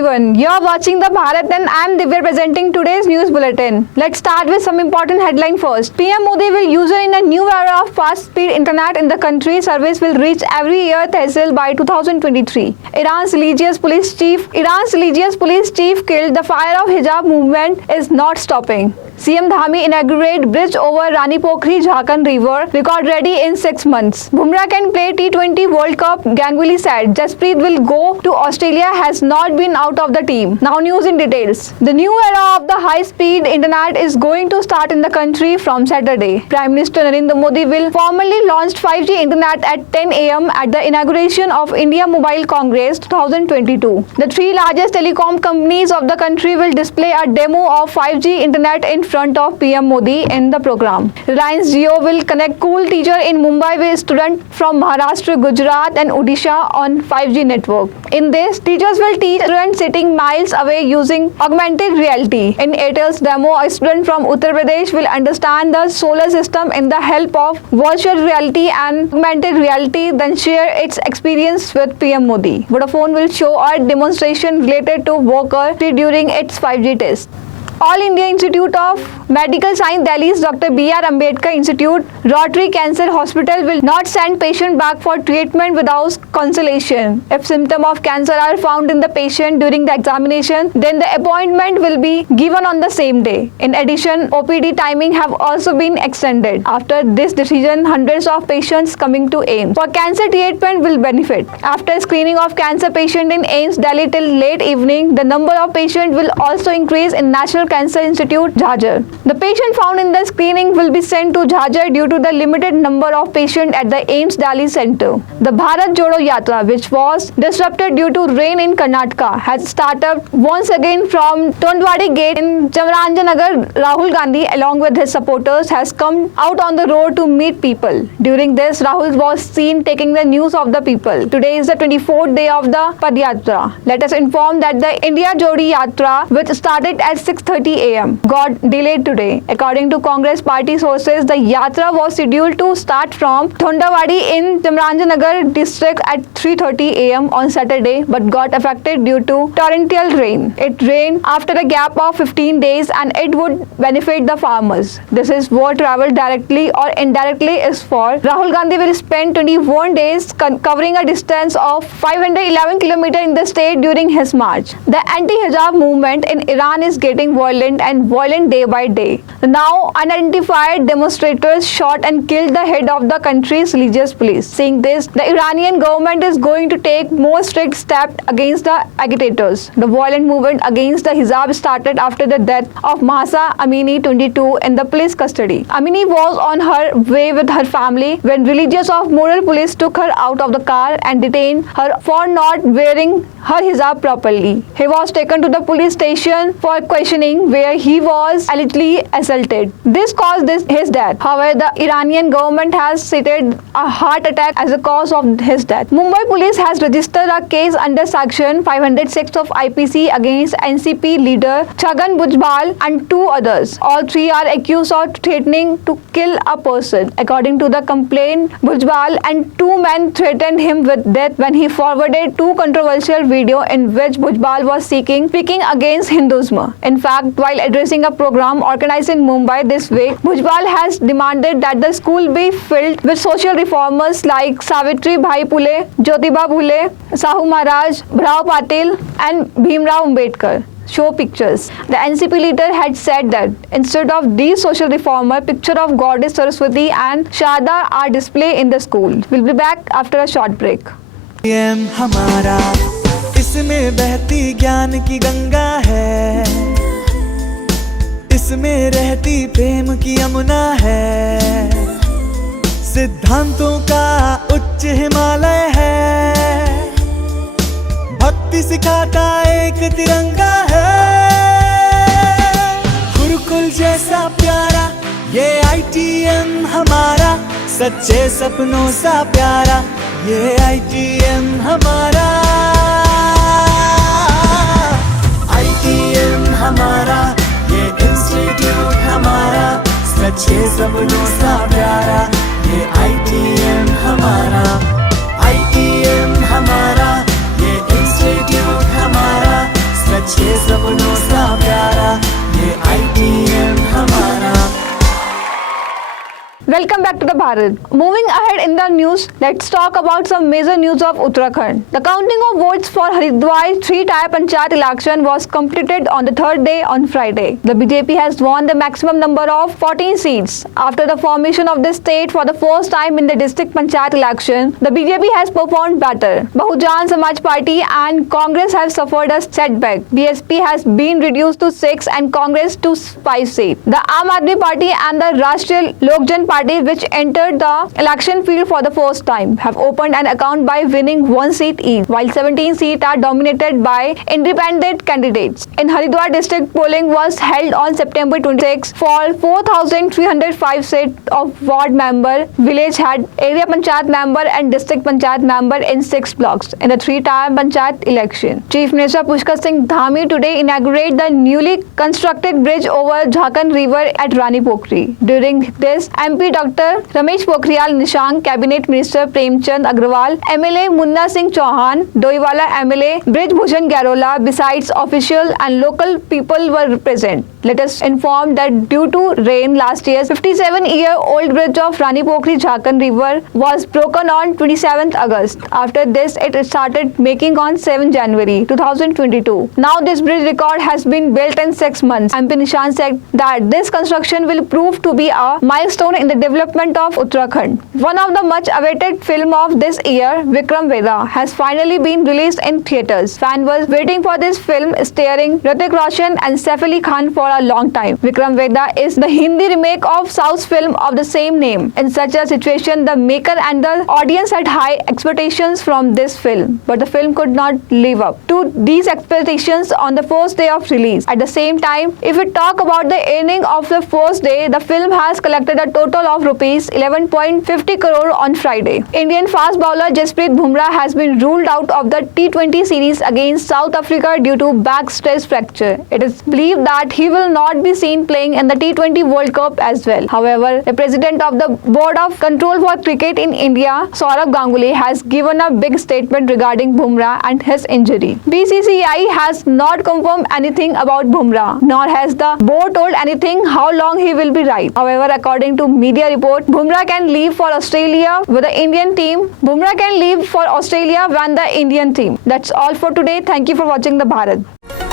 everyone. You are watching the Bharat and I am Divya presenting today's news bulletin. Let's start with some important headline first. PM Modi will usher in a new era of fast-speed internet in the country. Service will reach every year tehsil by 2023. Iran's religious police chief killed. The fire of hijab movement is not stopping. CM Dhami inaugurate bridge over Rani Pokhri Jharkhand River. Record ready in 6 months. Bumrah can play T20 World Cup. Ganguly said. Jasprit will go to Australia. Has not been out of the team. Now news in details. The new era of the high-speed internet is going to start in the country from Saturday. Prime Minister Narendra Modi will formally launch 5G internet at 10 a.m. at the inauguration of India Mobile Congress 2022. The three largest telecom companies of the country will display a demo of 5G internet in front of PM Modi in the program. Reliance Jio will connect school teacher in Mumbai with students from Maharashtra, Gujarat and Odisha on 5G network. In this, teachers will teach students sitting miles away using augmented reality. In Airtel's demo, a student from Uttar Pradesh will understand the solar system in the help of virtual reality and augmented reality, then share its experience with PM Modi. Vodafone will show a demonstration related to Worker during its 5G test. All India Institute of Medical Science Delhi's Dr. B.R. Ambedkar Institute Rotary Cancer Hospital will not send patient back for treatment without consultation. If symptoms of cancer are found in the patient during the examination, then the appointment will be given on the same day. In addition, OPD timing have also been extended. After this decision, hundreds of patients coming to AIIMS for cancer treatment will benefit. After screening of cancer patient in AIIMS Delhi till late evening, the number of patients will also increase in National Cancer Institute, Jhajjar. The patient found in the screening will be sent to Jhajjar due to the limited number of patients at the AIIMS Delhi center. The Bharat Jodo Yatra, which was disrupted due to rain in Karnataka, has started once again from Tondwadi Gate in Chamarajanagar. Rahul Gandhi, along with his supporters, has come out on the road to meet people. During this, Rahul was seen taking the news of the people. Today is the 24th day of the Padyatra. Let us inform that the India Jodi Yatra, which started at 6:30 a.m., got delayed today. According to Congress party sources, the Yatra was scheduled to start from Thondawadi in Chamarajanagar district at 3:30 a.m. on Saturday, but got affected due to torrential rain. It rained after a gap of 15 days and it would benefit the farmers. This is what travel directly or indirectly is for. Rahul Gandhi will spend 21 days covering a distance of 511 km in the state during his march. The anti-hijab movement in Iran is getting violent day by day. The now unidentified demonstrators shot and killed the head of the country's religious police. Seeing this, the Iranian government is going to take more strict steps against the agitators. The violent movement against the hijab started after the death of Mahsa Amini, 22, in the police custody. Amini was on her way with her family when religious of moral police took her out of the car and detained her for not wearing her hijab properly. He was taken to the police station for questioning, where he was allegedly assaulted. This caused his death. However, the Iranian government has cited a heart attack as the cause of his death. Mumbai police has registered a case under Section 506 of IPC against NCP leader Chhagan Bhujbal and 2 others. All 3 are accused of threatening to kill a person. According to the complaint, Bhujbal and 2 men threatened him with death when he forwarded 2 controversial videos in which Bhujbal was speaking against Hinduism. In fact, while addressing a program organized in Mumbai this week, Bhujbal has demanded that the school be filled with social reformers like Savitri Bhai Phule, Jyotiba Phule, Sahu Maharaj, Bhrav Patil and Bhimrao Ambedkar. Show pictures. The NCP leader had said that instead of these social reformers, picture of Goddess Saraswati and Sharda are displayed in the school. We'll be back after a short break. हमारा इसमें बहती ज्ञान की गंगा है, इसमें रहती प्रेम की यमुना है, सिद्धांतों का उच्च हिमालय है, भक्ति सिखाता एक तिरंगा है, गुरुकुल जैसा प्यारा ये ITM हमारा, सच्चे सपनों सा प्यारा ये ITM हमारा, ITM हमारा, ये इंस्टीट्यूट हमारा, सच्चे सपनों सा प्यारा ये ITM हमारा, ITM हमारा, ये इंस्टीट्यूट हमारा, Welcome back to the Bharat. Moving ahead in the news, let's talk about some major news of Uttarakhand. The counting of votes for Haridwar 3-tier Panchayat election was completed on the third day on Friday. The BJP has won the maximum number of 14 seats. After the formation of the state for the first time in the district Panchayat election, the BJP has performed better. Bahujan Samaj Party and Congress have suffered a setback. BSP has been reduced to 6 and Congress to 5 seats. The Aam Aadmi Party and the Rashtriya Lok Jan Party, which entered the election field for the first time, have opened an account by winning 1 seat each, while 17 seats are dominated by independent candidates. In Haridwar district, polling was held on September 26 for 4,305 seats of ward member, village head, area panchayat member and district panchayat member in 6 blocks in the 3-tier panchayat election. Chief Minister Pushkar Singh Dhami today inaugurated the newly constructed bridge over Jharkhand River at Rani Pokhri. During this, MP Dr. Ramesh Pokhriyal Nishank, Cabinet Minister Premchand Agrawal, MLA Munna Singh Chauhan, Doiwala MLA Brij Bhushan Garola, besides official and local people were present. Let us inform that due to rain last year, 57-year-old bridge of Rani Pokhri Jharkhand River was broken on 27th August. After this, it started making on 7 January 2022. Now this bridge record has been built in 6 months. MP Nishank said that this construction will prove to be a milestone in the development of Uttarakhand. One of the much awaited film of this year, Vikram Vedha, has finally been released in theatres. Fans were waiting for this film starring Hrithik Roshan and Saif Ali Khan for a long time. Vikram Vedha is the Hindi remake of South's film of the same name. In such a situation, the maker and the audience had high expectations from this film, but the film could not live up to these expectations on the first day of release. At the same time, if we talk about the earning of the first day, the film has collected a total of rupees 11.50 crore on Friday. Indian fast bowler Jasprit Bumrah has been ruled out of the T20 series against South Africa due to back stress fracture. It is believed that he will not be seen playing in the T20 World Cup as well. However, the president of the Board of Control for Cricket in India, Saurabh Ganguly, has given a big statement regarding Bumrah and his injury. BCCI has not confirmed anything about Bumrah, nor has the board told anything how long he will be right. However, according to media report, Bumrah can leave for Australia with the Indian team. Bumrah can leave for Australia when the Indian team. That's all for today. Thank you for watching the Bharat.